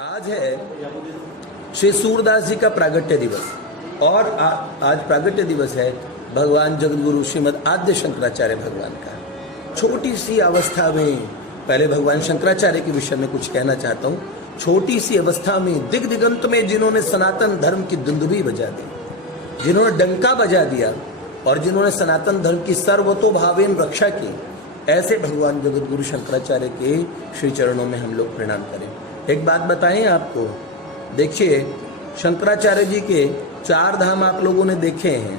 आज है श्री सूरदास जी का प्रागट्य दिवस और आज प्रागट्य दिवस है भगवान जगतगुरु श्रीमद आद्य शंकराचार्य भगवान का। छोटी सी अवस्था में पहले भगवान शंकराचार्य के विषय में कुछ कहना चाहता हूँ। छोटी सी अवस्था में दिग दिगंत में जिन्होंने सनातन धर्म की दुंदुभी बजा दी, जिन्होंने डंका बजा दिया और जिन्होंने सनातन धर्म की सर्वतोभावेन रक्षा की, ऐसे भगवान जगतगुरु शंकराचार्य के श्री चरणों में हम लोग प्रणाम करें। एक बात बताएं आपको, देखिए शंकराचार्य जी के 4 धाम आप लोगों ने देखे हैं।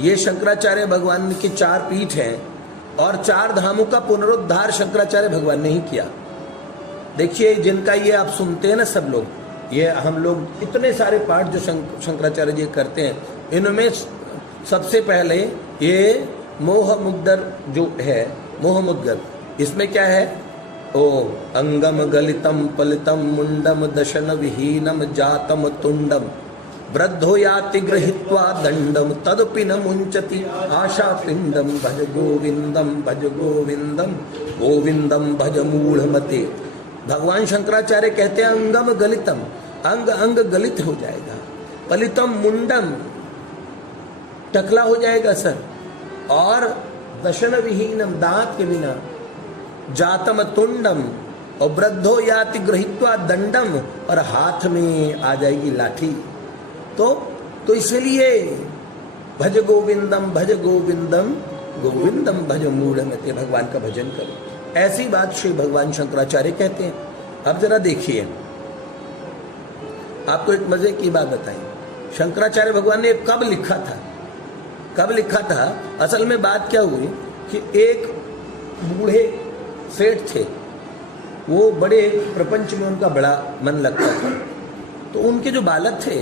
ये शंकराचार्य भगवान की 4 पीठ हैं और 4 धामों का पुनरुद्धार शंकराचार्य भगवान ने ही किया। देखिए जिनका ये आप सुनते हैं ना सब लोग, ये हम लोग इतने सारे पाठ जो शंकराचार्य जी करते हैं, इनमें सबसे पहले ये मोह मुद्गर जो है, मोह मुद्गर, इसमें क्या है? ओ अंगम गलितम पलितम मुंडम दशन विहीनम जातम तुंडम वृद्धो याति गृहीत्वा दंडम तदपि न मुंचति आशा पिंडम भज गोविंदम गोविंदम भज मूढ़मते। भगवान शंकराचार्य कहते हैं अंगम गलितम, अंग अंग गलित हो जाएगा, पलितम मुंडम, टकला हो जाएगा सर, और दशन विहीनम, दांत के बिना, जातम तुंडम, और वृद्धो याति गृहीत्वा दंडम, और हाथ में आ जाएगी लाठी। तो इसलिए भज गोविंदम गोविंदम भज मूढ़मते, भगवान का भजन करो। ऐसी बात श्री भगवान शंकराचार्य कहते हैं। अब जरा देखिए, आपको एक मजे की बात बताई, शंकराचार्य भगवान ने कब लिखा था? कब लिखा था? असल में बात क्या हुई कि एक बूढ़े सेठ थे, वो बड़े प्रपंच में उनका बड़ा मन लगता था। तो उनके जो बालक थे,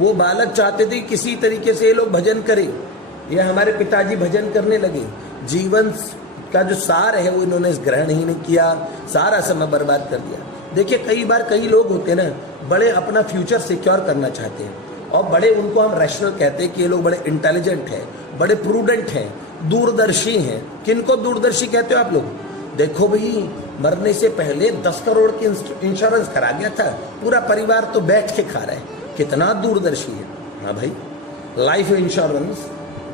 वो बालक चाहते थे किसी तरीके से ये लोग भजन करें। ये हमारे पिताजी भजन करने लगे, जीवन का जो सार है वो इन्होंने ग्रहण ही नहीं किया, सारा समय बर्बाद कर दिया। देखिए कई बार कई लोग होते हैं ना, बड़े अपना फ्यूचर सिक्योर करना चाहते हैं और बड़े, उनको हम रैशनल कहते हैं कि ये लोग बड़े इंटेलिजेंट हैं, बड़े प्रूडेंट हैं, दूरदर्शी हैं। किनको दूरदर्शी कहते हो आप लोग? देखो भाई, मरने से पहले 10 करोड़ की इंश्योरेंस करा गया था, पूरा परिवार तो बैठ के खा रहा है, कितना दूरदर्शी है। हाँ भाई, लाइफ इंश्योरेंस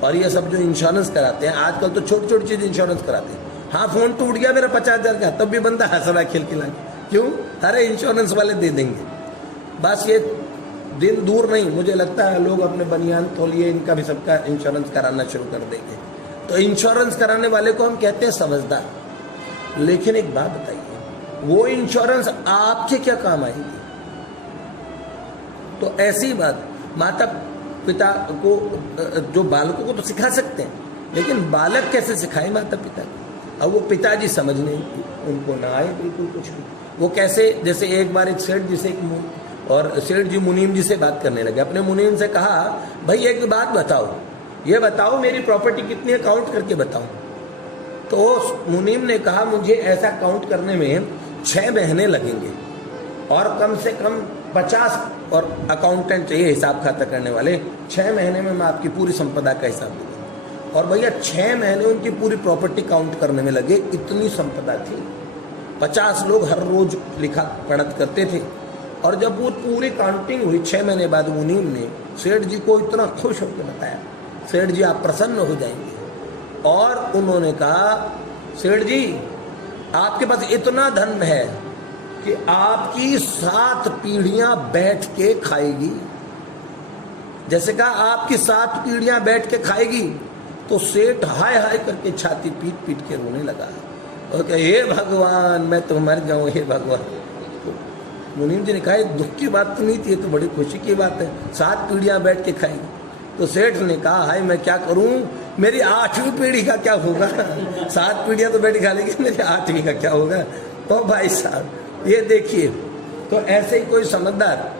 और ये सब जो इंश्योरेंस कराते हैं आजकल, तो छोटी छोटी चीज इंश्योरेंस कराते हैं। हाँ, फोन टूट गया मेरा 50,000 का, तब भी बंदा हंस रहा खिलखिला, क्यों? अरे इंश्योरेंस वाले दे देंगे। बस ये दिन दूर नहीं, मुझे लगता है लोग अपने बनियान तौलिए इनका भी सबका इंश्योरेंस कराना शुरू कर देंगे। तो इंश्योरेंस कराने वाले को हम कहते हैं समझदार। लेकिन एक बात बताइए, वो इंश्योरेंस आपके क्या काम आएगी? तो ऐसी बात माता पिता को, जो बालकों को तो सिखा सकते हैं, लेकिन बालक कैसे सिखाए माता पिता को? अब वो पिताजी समझने उनको ना आए बिल्कुल कुछ भी। वो कैसे, जैसे एक बार एक सेठ जी से और सेठ जी मुनीम जी से बात करने लगे। अपने मुनीम से कहा, भाई एक बात बताओ, ये बताओ मेरी प्रॉपर्टी कितनी है, काउंट करके बताओ। तो मुनीम ने कहा, मुझे ऐसा काउंट करने में 6 महीने लगेंगे और कम से कम 50 और अकाउंटेंट चाहिए, हिसाब खाता करने वाले। 6 महीने में मैं आपकी पूरी संपदा का हिसाब दूंगा। और भैया 6 महीने उनकी पूरी प्रॉपर्टी काउंट करने में लगे, इतनी संपदा थी। 50 लोग हर रोज लिखा पढ़त करते थे। और जब वो पूरी काउंटिंग हुई 6 महीने बाद, मुनीम ने सेठ जी को इतना खुश होकर बताया, सेठ जी आप प्रसन्न हो जाएंगे। और उन्होंने कहा, सेठ जी आपके पास इतना धन है कि आपकी 7 पीढ़ियां बैठ के खाएगी। जैसे कहा आपकी 7 पीढ़ियां बैठ के खाएगी। तो सेठ हाय हाय करके छाती पीट पीट के रोने लगा और कहा, हे भगवान मैं तो मर जाऊं, हे भगवान। तो मुनीम जी ने कहा, दुख की बात तो नहीं थी, ये तो बड़ी खुशी की बात है, 7 पीढ़ियां बैठ के खाएगी। तो सेठ ने कहा, हाय मैं क्या करूं, मेरी 8वीं पीढ़ी का क्या होगा? 7 पीढ़ियां तो बैठ खा लेगी, मेरी 8वीं का क्या होगा? तो भाई साहब ये देखिए, तो ऐसे ही कोई समझदार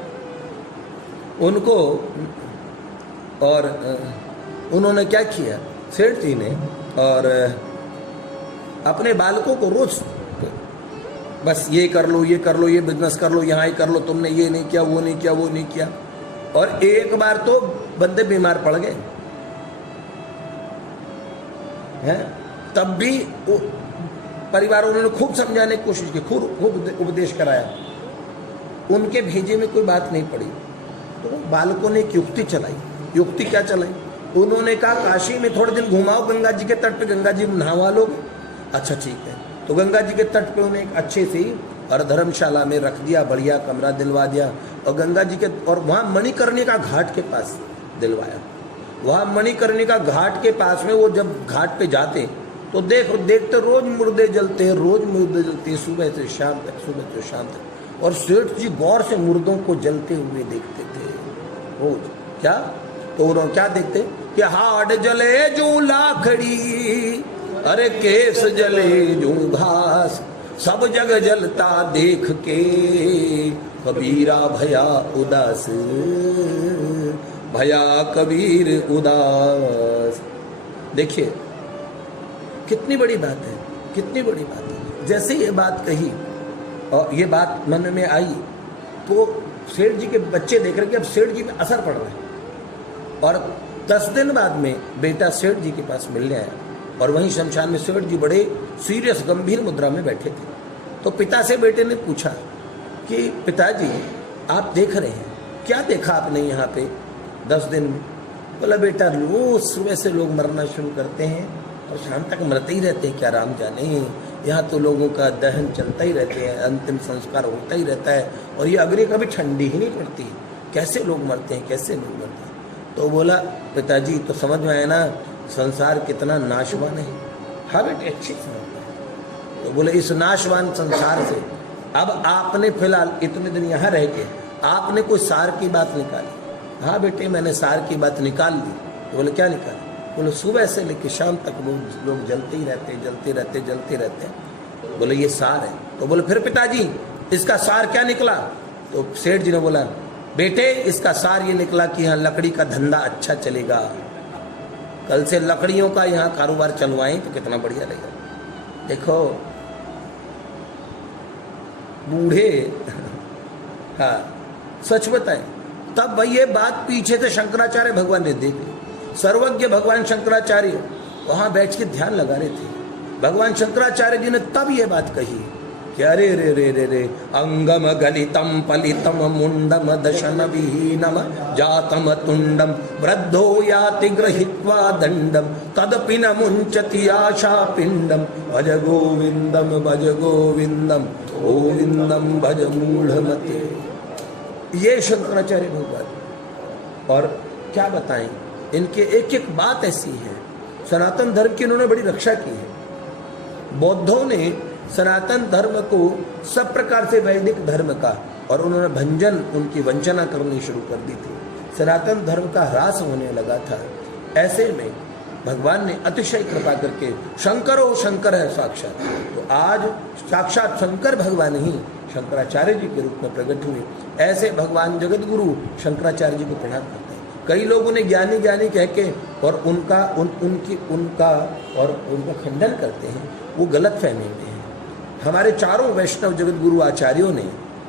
उनको, और उन्होंने क्या किया सेठ जी ने, और अपने बालकों को रोज बस ये कर लो, ये कर लो, ये बिजनेस कर लो, यहाँ ही कर लो, तुमने ये नहीं किया, वो नहीं किया, वो नहीं किया। और एक बार तो बंदे बीमार पड़ गए हैं, तब भी परिवार उन्होंने खूब समझाने की कोशिश की, खूब उपदेश कराया, उनके भेजे में कोई बात नहीं पड़ी। तो बालकों ने एक युक्ति चलाई। युक्ति क्या चलाई? उन्होंने कहा काशी में थोड़े दिन घुमाओ, गंगा जी के तट पे, गंगा जी नहावा लोगे। अच्छा ठीक है। तो गंगा जी के तट पे उन्हें एक अच्छे से और धर्मशाला में रख दिया, बढ़िया कमरा दिलवा दिया, और गंगा जी के, और वहाँ मणिकर्णिका घाट के पास दिलवाया। वहाँ मणिकर्णिका घाट के पास में वो जब घाट पे जाते तो देखते रोज मुर्दे जलते हैं, रोज मुर्दे जलते हैं, सुबह से शाम तक, सुबह से शाम तक। और सेठ जी गौर से मुर्दों को जलते हुए देखते थे रोज। क्या? तो उन्होंने क्या देखते कि हाड़ जले जो लाखड़ी, अरे केस जले जो घास, सब जग जलता देख के कबीरा भया उदास, भया कबीर उदास। देखिए कितनी बड़ी बात है, कितनी बड़ी बात है। जैसे ये बात कही और ये बात मन में आई तो सेठ जी के बच्चे देख रहे कि अब सेठ जी में असर पड़ रहा है। और 10 दिन बाद में बेटा सेठ जी के पास मिलने आया, और वहीं शमशान में सेठ जी बड़े सीरियस गंभीर मुद्रा में बैठे थे। तो पिता से बेटे ने पूछा कि पिताजी आप देख रहे हैं, क्या देखा आपने यहाँ पे 10 दिन में? बोला बेटा रोज सुबह से लोग मरना शुरू करते हैं और शाम तक मरते ही रहते हैं, क्या राम जाने। यहाँ तो लोगों का दहन चलता ही रहते हैं, अंतिम संस्कार होता ही रहता है, और ये अग्नि कभी ठंडी ही नहीं पड़ती। कैसे लोग मरते हैं, कैसे लोग मरते हैं? तो बोला पिताजी तो समझ में आया ना संसार कितना नाशवान है। हाँ बेटे अच्छी समझ में। तो बोले इस नाशवान संसार से अब आपने फिलहाल इतने दिन यहाँ रह के आपने कोई सार की बात निकाली? हाँ बेटे मैंने सार की बात निकाल ली। तो बोले क्या निकाली? बोले सुबह से लेकर शाम तक लोग जलते ही रहते, जलते रहते, जलते रहते हैं। बोले ये सार है। तो बोले फिर पिताजी इसका सार क्या निकला? तो सेठ जी ने बोला बेटे इसका सार ये निकला कि यहाँ लकड़ी का धंधा अच्छा चलेगा, कल से लकड़ियों का यहाँ कारोबार चलवाएं तो कितना बढ़िया लगेगा। देखो बूढ़े हाँ सच बताएं, तब भाई ये बात पीछे से शंकराचार्य भगवान ने देख ली। सर्वज्ञ भगवान शंकराचार्य वहां बैठ के ध्यान लगा रहे थे। भगवान शंकराचार्य जी ने तब ये बात कही कि अरे रे रे रे रे अंगम गलितम पलितम मुंडम दशन विहीनम जातम तुंडम वृद्धो याति गृहीत्वा दंडम तदपि न मुंचति आशा पिंडम भज गोविंदम भज गोविंदम गोविंदम भज मूढ़मते। ये शंकराचार्य भगवान, और क्या बताएं इनके एक एक बात ऐसी है। सनातन धर्म की इन्होंने बड़ी रक्षा की है। बौद्धों ने सनातन धर्म को सब प्रकार से वैदिक धर्म का, और उन्होंने भंजन उनकी वंचना करनी शुरू कर दी थी। सनातन धर्म का ह्रास होने लगा था। ऐसे में भगवान ने अतिशय कृपा करके शंकरो शंकर है साक्षात, तो आज साक्षात शंकर भगवान ही शंकराचार्य जी के रूप में प्रकट हुए। ऐसे भगवान जगत गुरु शंकराचार्य जी को प्रणाम करते हैं। कई लोग उन्हें ज्ञानी ज्ञानी कह के और उनका खंडन करते हैं, वो गलत फहमी में है। हमारे चारों वैष्णव जगत गुरु आचार्यों ने,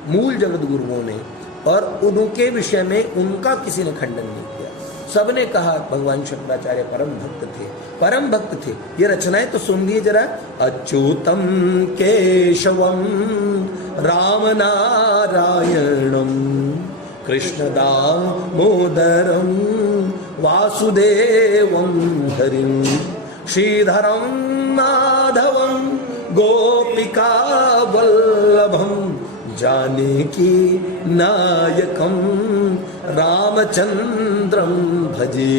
मूल जगत गुरुओं ने, और उनके विषय में उनका किसी ने खंडन नहीं किया। सबने कहा भगवान शंकराचार्य परम भक्त थे, परम भक्त थे। ये रचनाएं तो सुनिए जरा। अच्युतम केशवम राम नारायणम कृष्ण दामोदरम वासुदेवम हरिम श्रीधरम माधवम गोपिका वल्लभम जानकी नायकम रामचंद्रम भजे,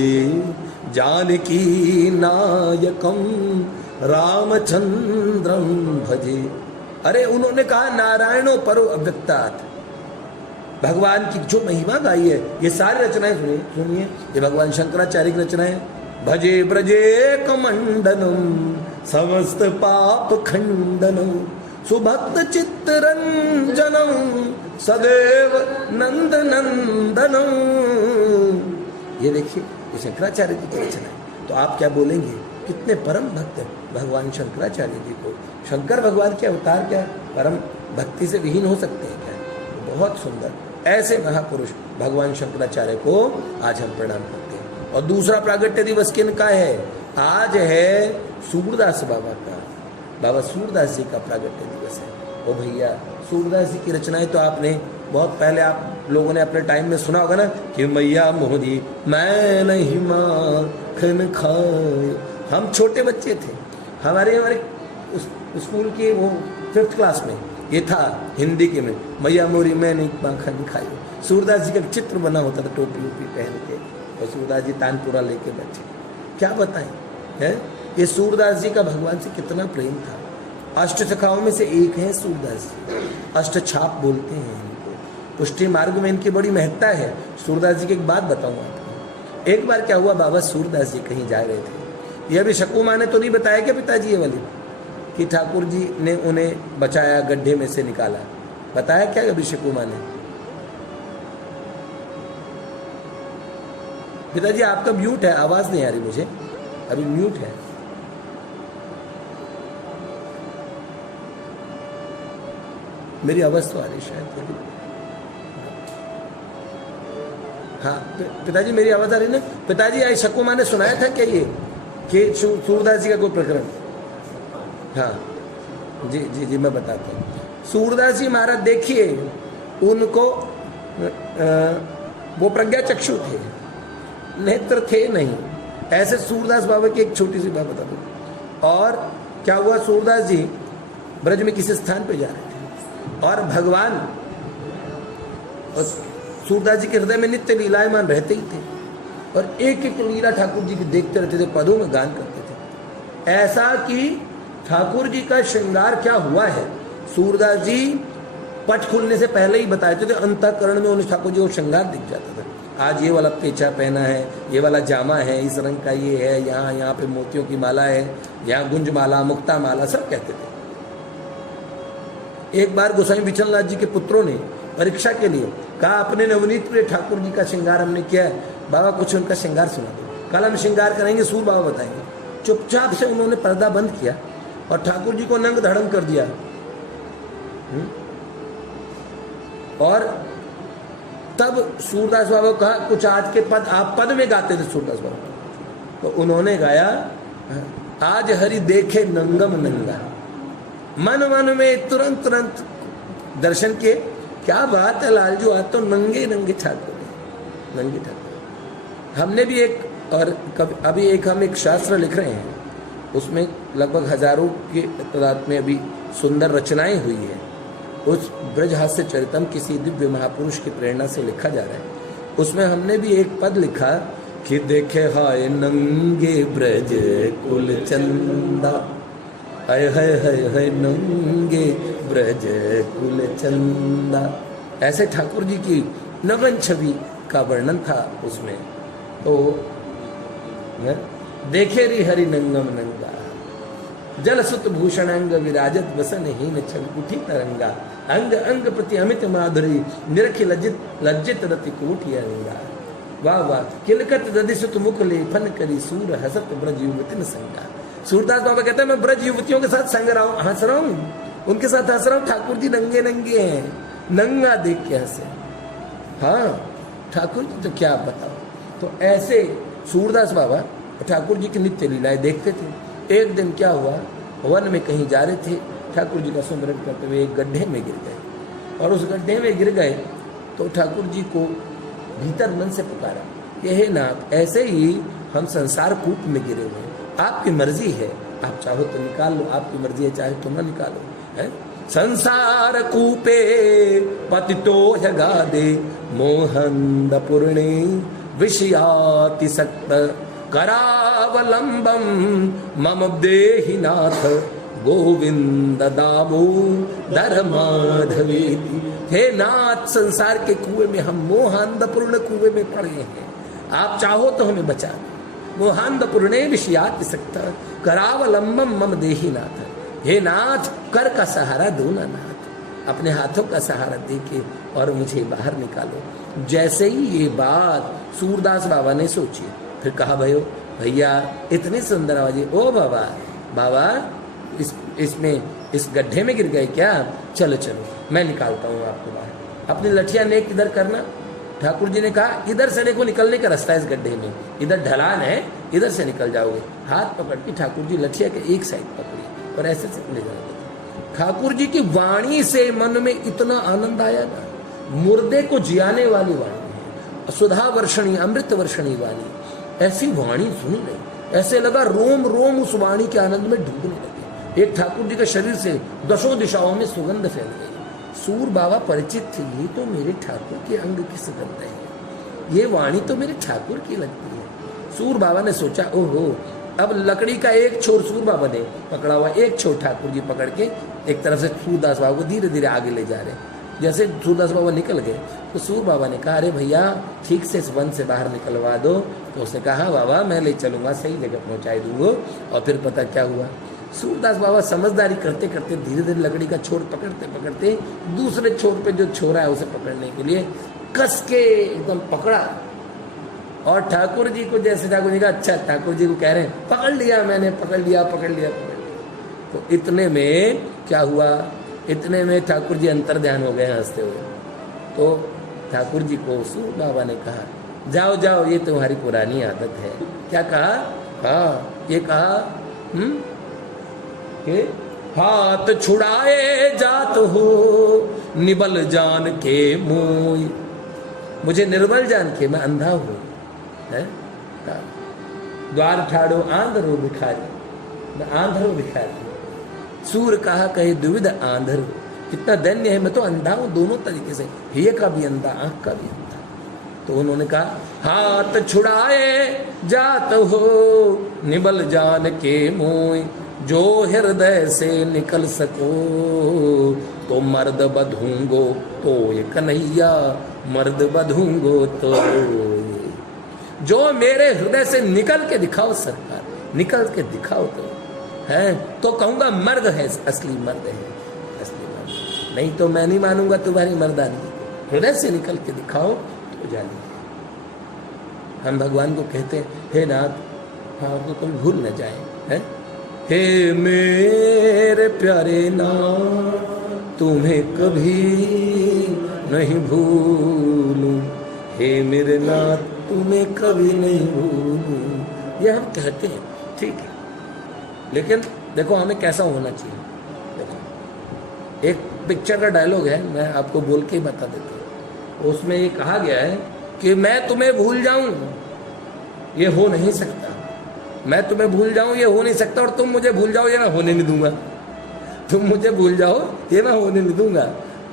जानकी नायकम रामचंद्रम भजे। अरे उन्होंने कहा नारायणो परो अव्यक्तात्, भगवान की जो महिमा गाई है। ये सारी रचनाएं सुनिए, ये भगवान शंकराचार्य की रचनाएं। भजे ब्रजे कमंडनम समस्त पाप खंडनम सुभक्त चित्तरंजनम सदैव नंद नंदनम। ये देखिए ये शंकराचार्य जी की रचना है। तो आप क्या बोलेंगे, कितने परम भक्त है भगवान शंकराचार्य जी को। शंकर भगवान के अवतार क्या परम भक्ति से विहीन हो सकते हैं क्या? बहुत सुंदर। ऐसे महापुरुष भगवान शंकराचार्य को आज हम प्रणाम करते हैं। और दूसरा प्रागट्य दिवस किन का है? आज है सूरदास बाबा का। बाबा सूरदास जी का प्रागट्य दिवस है। ओ भैया, सूरदास जी की रचनाएं तो आपने बहुत पहले आप लोगों ने अपने टाइम में सुना होगा ना कि मैया मोहरी मैं नहीं माखन खाए। हम छोटे बच्चे थे, हमारे स्कूल के वो 5th क्लास में ये था हिंदी के में, मैया मोरी मैं नहीं माखन खाई। सूरदास जी का चित्र बना होता था टोपी वोपी पहन के, और सूरदास जी तानपुरा लेके बैठे। क्या बताएं है, ये सूरदास जी का भगवान से कितना प्रेम था। अष्ट सखाओं में से एक है सूरदास जी, अष्ट छाप बोलते हैं इनको। पुष्टि मार्ग में इनकी बड़ी महत्ता है। सूरदास जी की एक बात बताऊं आपको। एक बार क्या हुआ, बाबा सूरदास जी कहीं जा रहे थे। यह भी शकू माँ ने तो नहीं बताया क्या पिताजी ये वाली, कि ठाकुर जी ने उन्हें बचाया, गड्ढे में से निकाला? बताया क्या अभी शकू माँ ने? पिताजी आपका म्यूट है, आवाज नहीं आ रही मुझे, अभी म्यूट है। मेरी आवाज तो आ रही शायद। हाँ पिताजी मेरी आवाज आ रही ना? पिताजी आई शकू माँ ने सुनाया था क्या ये कि सूरदास जी का कोई प्रकरण? हाँ जी जी जी, मैं बताता हूँ। सूरदास जी महाराज देखिए, उनको वो प्रज्ञा चक्षु थे, नेत्र थे नहीं। ऐसे सूरदास बाबा की एक छोटी सी बात बता दूं। और क्या हुआ, सूरदास जी ब्रज में किसी स्थान पे जा रहे थे और भगवान और सूरदास जी के हृदय में नित्य लीलायमान रहते ही थे, और एक एक लीला ठाकुर जी की देखते रहते थे, पदों में गान करते थे। ऐसा कि ठाकुर जी का श्रृंगार क्या हुआ है, सूरदास जी पट खुलने से पहले ही बताते थे। अंतःकरण में उन्हें ठाकुर जी को श्रृंगार दिख जाता था। आज ये वाला पेचा पहना है, ये वाला जामा है, इस रंग का ये है, यहाँ पे मोतियों की माला है, यहाँ गुंज माला, मुक्ता माला, सब कहते थे। एक बार गोसाई विचलनाथ जी के पुत्रों ने परीक्षा के लिए कहा, अपने नवनीत प्रिय ठाकुर जी का श्रृंगार हमने किया है, बाबा कुछ उनका श्रृंगार सुना दो। कल हम श्रृंगार करेंगे, सूर बाबा बताएंगे। चुपचाप से उन्होंने पर्दा बंद किया और ठाकुर जी को नंग धड़ंग कर दिया। और तब सूरदास बाबा को कहा, कुछ आज के पद आप पद में गाते थे सूरदास बाबा, तो उन्होंने गाया, आज हरि देखे नंगम नंगा, मन मन में तुरंत तुरंत दर्शन किए। क्या बात है लालजू, आज तो नंगे नंगे ठाकुर, नंगे ठाकुर। हमने भी एक और अभी एक हम एक शास्त्र लिख रहे हैं, उसमें लगभग हजारों के तादाद में अभी सुंदर रचनाएं हुई है। उस ब्रजहास्य चरितम किसी दिव्य महापुरुष की प्रेरणा से लिखा जा रहा है। उसमें हमने भी एक पद लिखा कि देखे हाय नंगे ब्रज कुल चंदा, हाय हाय हाय हाय नंगे ब्रज कुल चंदा। ऐसे ठाकुर जी की नवन छवि का वर्णन था उसमें। तो देखे री हरि नंगम नंगा, जल सुत भूषण अंग विराजत वसन हीन छल उठी तरंगा, अंग अंग प्रति अमित माधुरी निरखि लज्जित लज्जित रति कोटि अंगा। वाह वाह, किलकत दधि सुत मुख लेफन करी सूर हसत ब्रज युवती न संगा। सूरदास बाबा कहते हैं मैं ब्रज युवतियों के साथ संग रहा हूँ, हंस रहा हूँ, उनके साथ हंस रहा हूँ। ठाकुर जी नंगे नंगे हैं, नंगा देख के हंसे। हाँ ठाकुर जी तो क्या बताओ। तो ऐसे सूरदास बाबा ठाकुर जी की नित्य लीलाएं देखते थे। एक दिन क्या हुआ, वन में कहीं जा रहे थे, ठाकुर जी का सुमिरन करते हुए एक गड्ढे में गिर गए। और उस गड्ढे में गिर गए तो ठाकुर जी को भीतर मन से पुकारा, हे नाथ, ऐसे ही हम संसार कूप में गिरे हुए हैं, आपकी मर्जी है, आप चाहो तो निकाल लो, आपकी मर्जी है, चाहे तो न निकालो। है संसार कूपे पतितो गादे मोहंद पूर्णे विषयाति सक्त करावलंबम मम देहि नाथ गोविंद दामो दर माधवेति। हे नाथ, संसार के कुएं में हम मोहांधपूर्ण कुएं में पड़े हैं, आप चाहो तो हमें बचा लो। मोहांधपूर्णे विषयाति सक्त करावलंबम मम देहि नाथ। हे नाथ, कर का सहारा दो ना नाथ, अपने हाथों का सहारा देके और मुझे बाहर निकालो। जैसे ही ये बात सूरदास बाबा ने सोची, फिर कहा, भैया इतनी सुंदर आवाज, ओ बाबा बाबा इसमें इस गड्ढे में गिर गए क्या, चलो चलो मैं निकालता हूँ आपको बाहर। अपनी लठिया नेक इधर करना। ठाकुर जी ने कहा, इधर से देखो निकलने का रास्ता है इस गड्ढे में, इधर ढलान है, इधर से निकल जाओगे। हाथ पकड़ के ठाकुर जी लठिया के एक साइड पकड़ी और ऐसे ले जाते थे। ठाकुर जी की वाणी से मन में इतना आनंद आया ना, मुर्दे को जियाने वाली वाणी है, सुधा वर्षणी, अमृत वर्षणी वाणी, ऐसी वाणी सुनी नहीं, ऐसे लगा रोम रोम उस वाणी के आनंद में डूबने लगे। एक ठाकुर जी के शरीर से 10 दिशाओं में सुगंध फैल गई। सूर बाबा परिचित थी, ये तो मेरे ठाकुर के अंग की सुगंध है, ये वाणी तो मेरे ठाकुर की लगती है। सूर बाबा ने सोचा, ओहो, अब लकड़ी का एक छोर सूर बाबा ने पकड़ा हुआ, एक छोर ठाकुर जी पकड़ के एक तरफ से सूरदास बाबा को धीरे धीरे आगे ले जा रहे। जैसे सूरदास बाबा निकल गए तो सूर बाबा ने कहा, अरे भैया ठीक से इस वन से बाहर निकलवा दो। तो उसने कहा, बाबा मैं ले चलूंगा, सही जगह पहुंचाई दूंगा। और फिर पता क्या हुआ, सूरदास बाबा समझदारी करते करते धीरे धीरे लकड़ी का छोर पकड़ते पकड़ते दूसरे छोर पे जो छोरा है उसे पकड़ने के लिए कस के एकदम पकड़ा। और ठाकुर जी को, जैसे ठाकुर जी का, अच्छा ठाकुर जी को कह रहे हैं, पकड़ लिया मैंने, पकड़ लिया पकड़ लिया पकड़ लिया। तो इतने में क्या हुआ, इतने में ठाकुर जी अंतर ध्यान हो गए हंसते हुए। तो ठाकुर जी को सूर बाबा ने कहा, जाओ जाओ, ये तुम्हारी पुरानी आदत है। क्या कहा, हाँ ये कहा, कि हाथ छुड़ाए जात हो निबल जान के मोय, मुझे निर्बल जान के मैं अंधा हूं, है द्वार ठाड़ो आंधरो भिखारी, मैं आंधरो भिखारी। सूर कहा, कहे द्विविध आंधर, कितना दैन्य है, मैं तो अंधा हूं दोनों तरीके से, हिय का भी अंधा, आंख का भी अंधा। तो उन्होंने कहा, हाथ छुड़ाए जात हो निबल जान के मोय, जो हृदय से निकल सको तो मर्द बधूंगो तो ये कन्हैया, मर्द बधूंगो तो जो मेरे हृदय से निकल के दिखाओ सरकार, निकल के दिखाओ तो कहूंगा मर्द है, असली मर्द है, असली मर्द। नहीं तो मैं नहीं मानूंगा तुम्हारी मर्दानी, हृदय से निकल के दिखाओ तो जानिए। हम भगवान को कहते हैं, हे नाथ हाँ तो कभी भूल न जाए, है हे मेरे प्यारे नाथ तुम्हें कभी नहीं भूलूं, हे मेरे नाथ तुम्हें कभी नहीं भूलूं। ये हम कहते हैं, ठीक है, लेकिन देखो हमें कैसा होना चाहिए। देखो एक पिक्चर का डायलॉग है, मैं आपको बोल के ही बता देता हूँ। उसमें ये कहा गया है कि मैं तुम्हें भूल जाऊं ये हो नहीं सकता, मैं तुम्हें भूल जाऊं ये हो नहीं सकता, और तुम मुझे भूल जाओ ये मैं होने नहीं दूंगा, तुम मुझे भूल जाओ ये मैं होने नहीं दूंगा।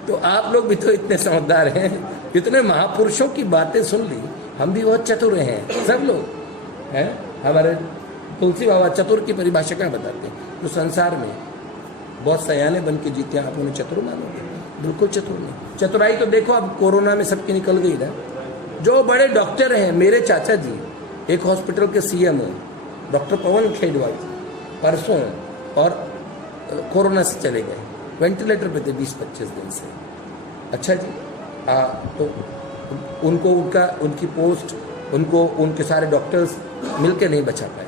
तो आप लोग भी तो इतने समझदार हैं, इतने महापुरुषों की बातें सुन ली, हम भी बहुत चतुर हैं, सब लोग हैं। हमारे तुलसी बाबा चतुर की परिभाषा क्या बताते हैं, जो संसार में बहुत सयाने बन के जीते हैं, आप उन्हें चतुर मानोगे? बिल्कुल चतुर नहीं। चतुराई तो देखो अब कोरोना में सबकी निकल गई ना। जो बड़े डॉक्टर हैं, मेरे चाचा जी एक हॉस्पिटल के सीएम हैं, डॉक्टर पवन खेड़वाल, परसों और कोरोना से चले गए, वेंटिलेटर पे थे 20-25 दिन से। अच्छा जी, तो उनको उनकी पोस्ट, उनको उनके सारे डॉक्टर्स मिलके नहीं बचा पाए।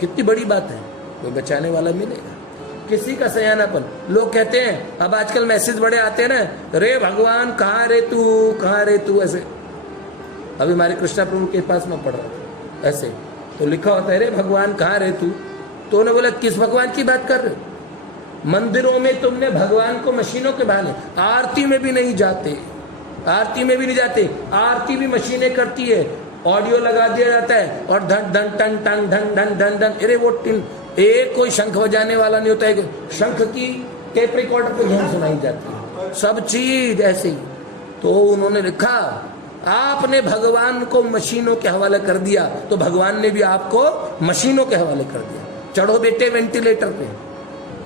कितनी बड़ी बात है, कोई बचाने वाला मिलेगा। किसी का सयानापन, लोग कहते हैं, अब आजकल मैसेज बड़े आते हैं ना, रे भगवान कहाँ रे तू, कहाँ रे तू, ऐसे। अभी हमारे कृष्णा प्रभु के पास में पढ़ रहा था, ऐसे तो लिखा होता है, रे भगवान कहाँ रे तू। तो उन्होंने बोला, किस भगवान की बात कर रहे हो? मंदिरों में तुमने भगवान को मशीनों के बहाने, आरती में भी नहीं जाते, आरती में भी नहीं जाते, आरती भी मशीनें करती है, ऑडियो लगा दिया जाता है और धन धन टन टन धन धन धन धन। अरे वो एक कोई शंख बजाने वाला नहीं होता है, शंख की टेप रिकॉर्डर पे धुन सुनाई जाती है, सब चीज ऐसे ही। तो उन्होंने लिखा, आपने भगवान को मशीनों के हवाले कर दिया तो भगवान ने भी आपको मशीनों के हवाले कर दिया। चढ़ो बेटे वेंटिलेटर पे,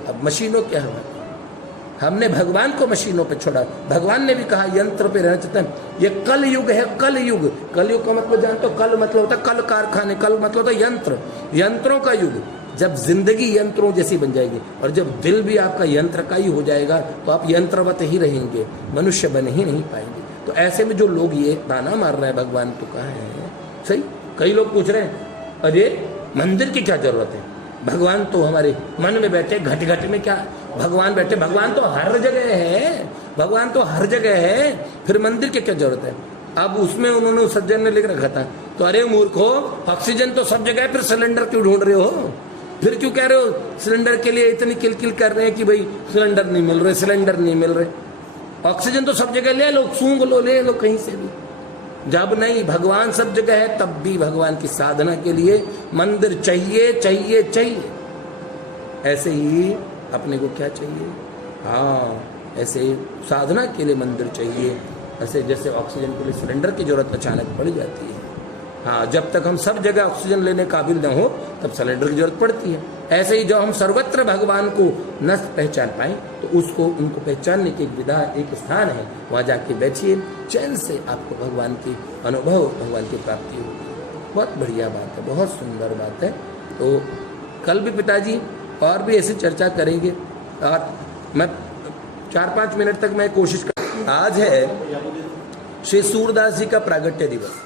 अब मशीनों के हवाले। हमने भगवान को मशीनों पे छोड़ा। भगवान ने भी कहा यंत्र पे रहना चाहते हैं। ये कल युग है, कल युग। कल युग का मतलब जानते हो? कल मतलब होता है कल कारखाने, कल मतलब होता है यंत्र, यंत्रों का युग। जब जिंदगी यंत्रों जैसी बन जाएगी और जब दिल भी आपका यंत्र का ही हो जाएगा तो आप यंत्रवत ही रहेंगे, मनुष्य बन ही नहीं पाएंगे। तो ऐसे में जो लोग ये ताना मार रहे हैं भगवान तो कहाँ है, सही। कई लोग पूछ रहे हैं, अरे मंदिर की क्या जरूरत है, भगवान तो हमारे मन में बैठे, घट घट में क्या भगवान बैठे, भगवान तो हर जगह है, भगवान तो हर जगह है, फिर मंदिर की क्या जरूरत है। अब उसमें उन्होंने सज्जन ने लिख रखा था, तो अरे मूर्खो, ऑक्सीजन तो सब जगह है, फिर सिलेंडर क्यों ढूंढ रहे हो? फिर क्यों कह रहे हो सिलेंडर के लिए इतनी किलकिल कर रहे हैं कि भाई सिलेंडर नहीं मिल रहे, सिलेंडर नहीं मिल रहे। ऑक्सीजन तो सब जगह ले लो, सूंघ लो, ले लो कहीं से भी। जब नहीं भगवान सब जगह है, तब भी भगवान की साधना के लिए मंदिर चाहिए चाहिए चाहिए। ऐसे ही अपने को क्या चाहिए? हाँ, ऐसे ही साधना के लिए मंदिर चाहिए। ऐसे जैसे ऑक्सीजन के लिए सिलेंडर की जरूरत अचानक पड़ जाती है। हाँ, जब तक हम सब जगह ऑक्सीजन लेने काबिल न हो तब सिलेंडर की जरूरत पड़ती है। ऐसे ही जब हम सर्वत्र भगवान को न पहचान पाए तो उसको उनको पहचानने की एक विधा, एक स्थान है, वहाँ जाके बैठिए, चैन से आपको भगवान की अनुभव, भगवान की प्राप्ति होगी। बहुत बढ़िया बात है, बहुत सुंदर बात है। तो कल भी पिताजी और भी ऐसी चर्चा करेंगे और मैं 4-5 मिनट तक मैं कोशिश कर। आज है श्री सूरदास जी का प्रागट्य दिवस।